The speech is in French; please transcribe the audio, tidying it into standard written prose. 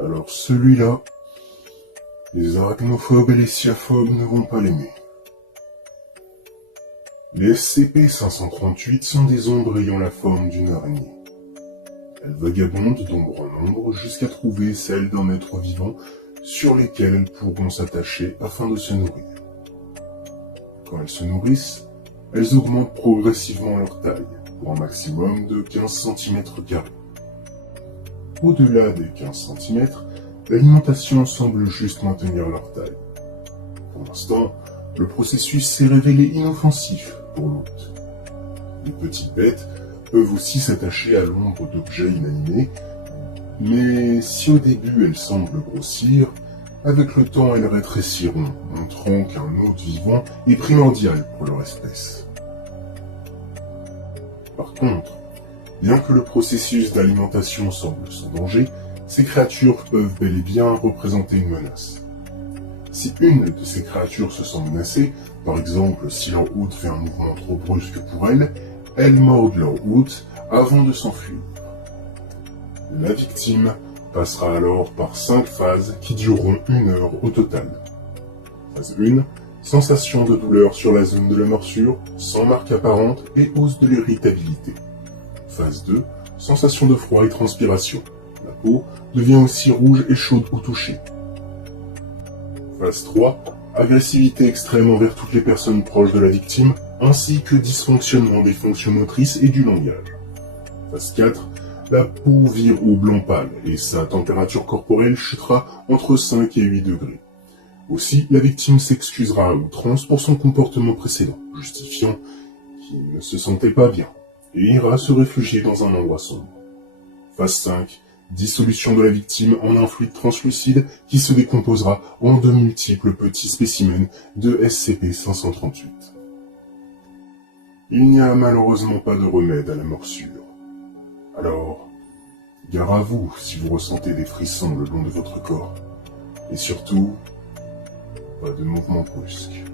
Alors celui-là, les arachnophobes et les sciaphobes ne vont pas l'aimer. Les SCP-538 sont des ombres ayant la forme d'une araignée. Elles vagabondent d'ombre en ombre jusqu'à trouver celle d'un être vivant sur lesquelles elles pourront s'attacher afin de se nourrir. Quand elles se nourrissent, elles augmentent progressivement leur taille, pour un maximum de 15 cm². Au-delà des 15 cm, l'alimentation semble juste maintenir leur taille. Pour l'instant, le processus s'est révélé inoffensif pour l'hôte. Les petites bêtes peuvent aussi s'attacher à l'ombre d'objets inanimés, mais si au début elles semblent grossir, avec le temps elles rétréciront, montrant qu'un hôte vivant est primordial pour leur espèce. Par contre, bien que le processus d'alimentation semble sans danger, ces créatures peuvent bel et bien représenter une menace. Si une de ces créatures se sent menacée, par exemple si leur hôte fait un mouvement trop brusque pour elle, elles mordent leur hôte avant de s'enfuir. La victime passera alors par 5 phases qui dureront 1 heure au total. Phase 1, sensation de douleur sur la zone de la morsure, sans marque apparente et hausse de l'irritabilité. Phase 2, sensation de froid et transpiration. La peau devient aussi rouge et chaude au toucher. Phase 3, agressivité extrême envers toutes les personnes proches de la victime, ainsi que dysfonctionnement des fonctions motrices et du langage. Phase 4, la peau vire au blanc pâle et sa température corporelle chutera entre 5 et 8 degrés. Aussi, la victime s'excusera à outrance pour son comportement précédent, justifiant qu'il ne se sentait pas bien, et ira se réfugier dans un endroit sombre. Phase 5, dissolution de la victime en un fluide translucide qui se décomposera en de multiples petits spécimens de SCP-538. Il n'y a malheureusement pas de remède à la morsure. Alors, gare à vous si vous ressentez des frissons le long de votre corps. Et surtout, pas de mouvements brusques.